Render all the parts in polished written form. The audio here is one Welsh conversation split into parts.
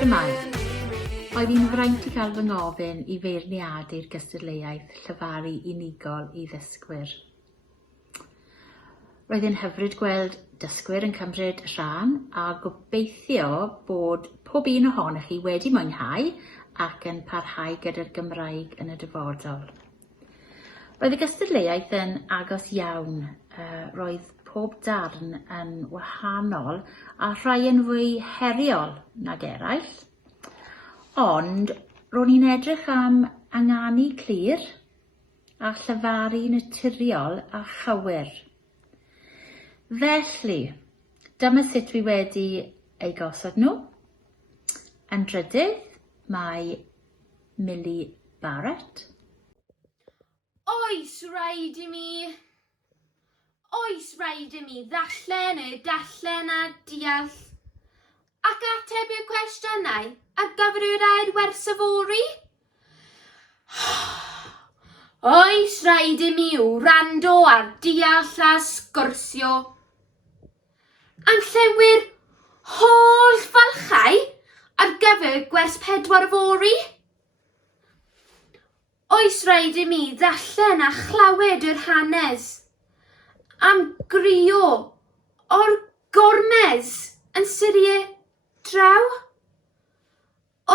Cymraeg. Oedd hi'n fraint i gael fy ngofyn i beirniadu'r gystadleuaeth Llefaru unigol i ddysgwyr. Roedd hi'n hyfryd gweld dysgwyr yn cymryd rhan a gobeithio bod pob un ohonych chi wedi mwynhau ac yn parhau gyda'r Gymraeg yn y dyfodol. Roedd y gystadleuaeth yn agos iawn, roedd pob darn yn wahanol a rhai yn fwy heriol nag eraill, ond ro'n i'n edrych am anganu clir a llefaru naturiol a chywir. Felly, dyma sut fi wedi eu gosod nhw. Yn drydydd, mae Millie Barrett. Oes rhaid i mi ddarllen y dallen a diall ac ateb i'r cwestiynau ar gyfer yr air wersafori. Oes rhaid i mi wrando ar diall a sgwrsio. Am llewyr holl falchau ar gyfer gwers pedwar fori. Oes rhaid i mi ddarllen a chlywed yr hanes am grio o'r gormes yn Syriau draw.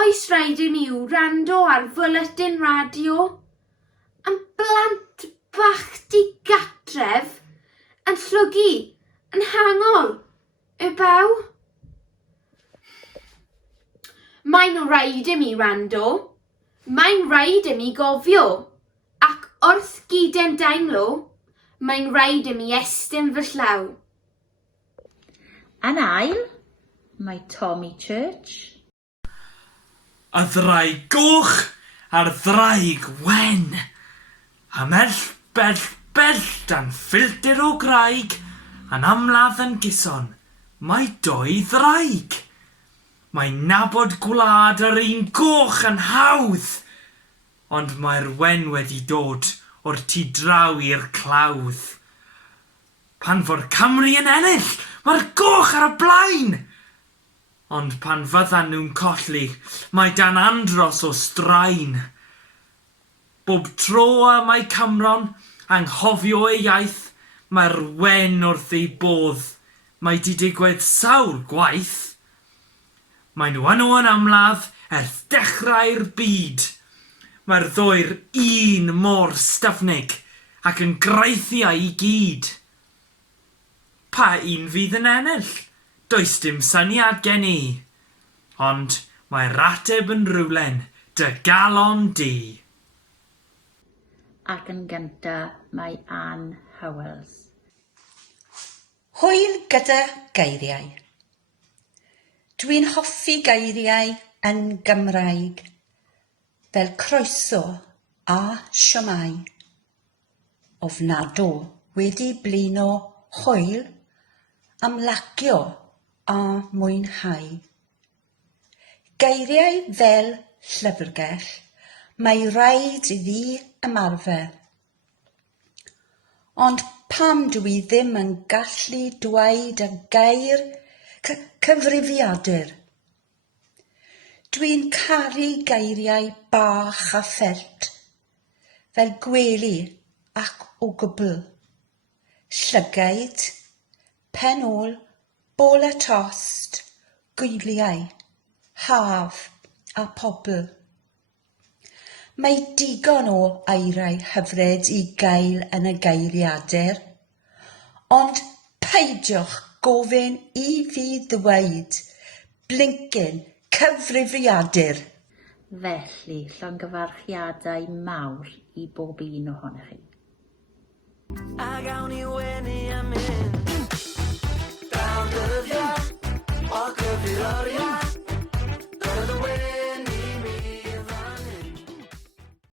Oes rhaid i mi wrando ar fwletin radio am blant bach digatref yn llwgu yn hangol y baw. Mae'n rhaid i mi wrando, mae'n rhaid i mi gofio, ac wrth gyd'n daimlo, mae'n rhaid i mi estyn fy llaw. Yn ail, mae Tommy Church. Y ddraig goch a'r ddraig wen. A bell dan ffilter o graig, yn amladd yn gyson, mae doi ddraig. Mae'n nabod gwlad yr un goch yn hawdd, ond mae'r wen wedi dod o'r tu draw i'r clawdd. Pan fo'r Cymru yn ennill, mae'r goch ar y blaen. Ond pan fyddan nhw'n colli, mae dan andros o straen. Bob tro y mae Cymron anghofio ei iaith, mae'r wen wrth ei bodd, mae di digwydd sawl gwaith. Mae nhw yno yn amladd ers dechrau'r byd. Mae'r ddwy'r un mor styfnig ac yn greithio i gyd. Pa un fydd yn ennill? Does dim syniad gen i. Ond mae'r ateb yn rywlen dy galon di. Ac yn gyntaf, mae Ann Howells. Hwyl gyda geiriau. Dwi'n hoffi geiriau yn Gymraeg, fel croeso a siomai. Ofnadw wedi blino hwyl, amlacio a mwynhau. Geiriau fel llyfrgell, mae raid i fi ymarfer. Ond pam dwi ddim yn gallu dweud y gair cyfrifiadur? Dwi'n caru geiriau bach a ffelt, fel gwely ac o gwbl. Llygaid, penol, bol a tost, gwyliau, haf a pobl. Mae digon o eiriau hyfryd i gael yn y geiriadur, ond peidiwch gofyn i fi ddweud blincin cyfrifiadur. Felly, llongyfarchiadau mawr i bob un ohonych chi. A gawn ni wenu